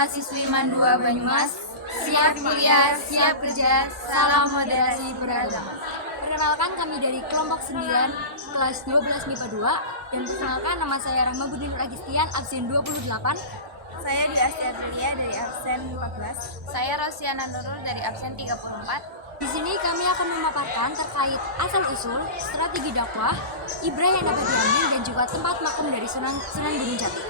mahasiswi Mandua Banyumas, siap kuliah, siap kerja, salam moderasi beragama. Perkenalkan, kami dari kelompok 9, kelas 12 MIPA 2, dan perkenalkan, nama saya Rahma Budin Agistian, absen 28. Saya di Astia Aprilia dari absen 14. Saya Rosiana Nurul dari absen 34. Di sini kami akan memaparkan terkait asal-usul, strategi dakwah, ibrah yang dapat diambil, dan juga tempat makom dari Sunan Gunung Jati.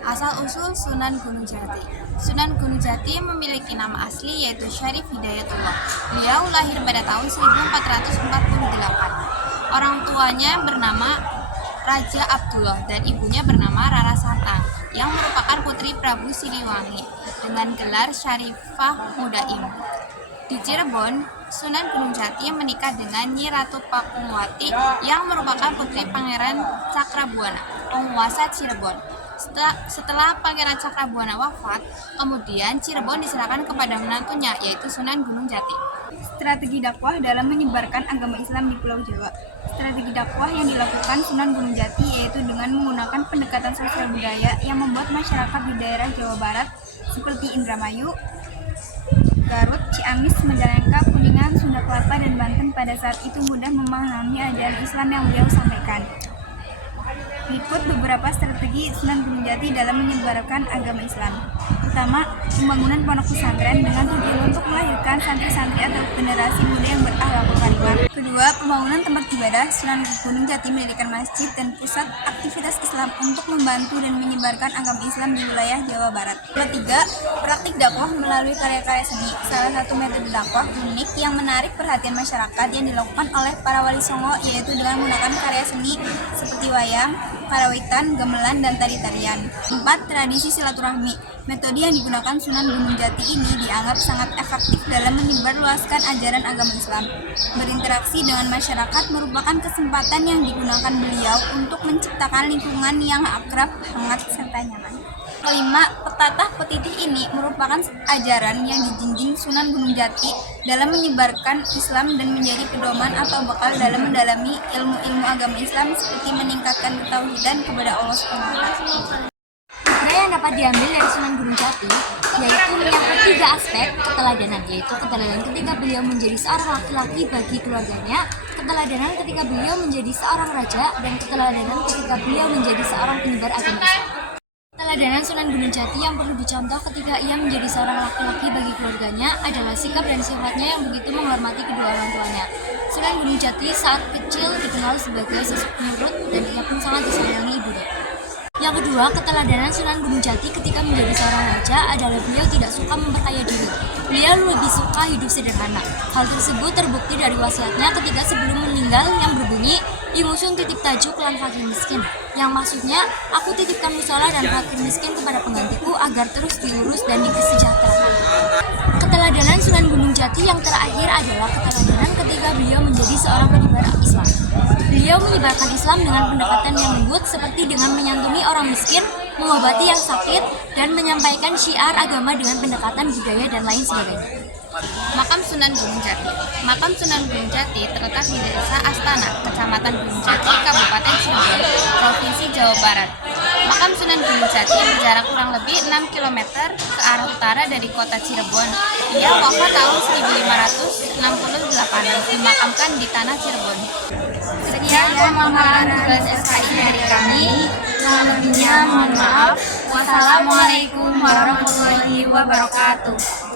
Asal-usul Sunan Gunung Jati. Sunan Gunung Jati memiliki nama asli yaitu Syarif Hidayatullah. Beliau lahir pada tahun 1448. Orang tuanya bernama Raja Abdullah dan ibunya bernama Rara Santang yang merupakan putri Prabu Siliwangi dengan gelar Syarifah Mudaim. Di Cirebon, Sunan Gunung Jati menikah dengan Nyi Ratu Pakungwati yang merupakan putri Pangeran Cakrabuana, penguasa Cirebon. Setelah Pangeran Cakrabuana wafat, kemudian Cirebon diserahkan kepada menantunya, yaitu Sunan Gunung Jati. Strategi dakwah dalam menyebarkan agama Islam di Pulau Jawa. Strategi dakwah yang dilakukan Sunan Gunung Jati yaitu dengan menggunakan pendekatan sosial budaya yang membuat masyarakat di daerah Jawa Barat seperti Indramayu, Garut, Ciamis, Majalengka, Kuningan, Sunda Kelapa, dan Banten pada saat itu mudah memahami ajaran Islam yang beliau sampaikan. Berikut beberapa strategi Sunan Gunung Jati dalam menyebarkan agama Islam. Pertama, pembangunan pondok pesantren dengan tujuan untuk melahirkan santri-santri atau generasi muda yang berakhlakul karimah. Kedua, pembangunan tempat ibadah. Sunan Gunung Jati mendirikan masjid dan pusat aktivitas Islam untuk membantu dan menyebarkan agama Islam di wilayah Jawa Barat. Ketiga, praktik dakwah melalui karya-karya seni. Salah satu metode dakwah unik yang menarik perhatian masyarakat yang dilakukan oleh para wali songo yaitu dengan menggunakan karya seni seperti wayang, karawitan, gamelan, dan tari-tarian. 4. Tradisi silaturahmi. Metode yang digunakan Sunan Gunung Jati ini dianggap sangat efektif dalam menyebarluaskan ajaran agama Islam. Berinteraksi dengan masyarakat merupakan kesempatan yang digunakan beliau untuk menciptakan lingkungan yang akrab, hangat, serta nyaman. Kelima, petatah petitih ini merupakan ajaran yang dijunjung Sunan Gunung Jati dalam menyebarkan Islam dan menjadi pedoman atau bekal dalam mendalami ilmu-ilmu agama Islam seperti meningkatkan ketauhidan kepada Allah SWT. Ibrah yang dapat diambil dari Sunan Gunung Jati yaitu menyangkut 3 aspek keteladanan, yaitu keteladanan ketika beliau menjadi seorang laki-laki bagi keluarganya, keteladanan ketika beliau menjadi seorang raja, dan keteladanan ketika beliau menjadi seorang penyebar agama Islam. Keteladanan Sunan Gunung Jati yang perlu dicontoh ketika ia menjadi seorang laki-laki bagi keluarganya adalah sikap dan sifatnya yang begitu menghormati kedua orang tuanya. Sunan Gunung Jati saat kecil dikenal sebagai sosok penurut dan ia pun sangat disayangi ibunya. Yang kedua, keteladanan Sunan Gunung Jati ketika menjadi seorang raja adalah beliau tidak suka memperkaya diri. Beliau lebih suka hidup sederhana. Hal tersebut terbukti dari wasiatnya ketika sebelum meninggal yang berbunyi, "Imusun titip tajuk lan fakir miskin." Yang maksudnya, aku titipkan musola dan fakir miskin kepada penggantiku agar terus diurus dan disejahterakan. Keteladanan Sunan Gunung Jati yang terakhir adalah keteladanan ketika beliau menjadi seorang penyebar Islam. Beliau menyebarkan Islam dengan pendekatan yang lembut seperti dengan menyantuni orang miskin, mengobati yang sakit, dan menyampaikan syiar agama dengan pendekatan budaya dan lain sebagainya. Makam Sunan Gunung Jati. Makam Sunan Gunung Jati terletak di Desa Astana, Kecamatan Gunung Jati, Kabupaten Cirebon, Provinsi Jawa Barat. Makam Sunan Gunung Jati berjarak kurang lebih 6 km ke arah utara dari kota Cirebon. Ia wafat tahun 1568 dan dimakamkan di tanah Cirebon. Sekian pemaparan tugas SKI dari kami. Kurang lebihnya mohon maaf. Wassalamualaikum warahmatullahi wabarakatuh.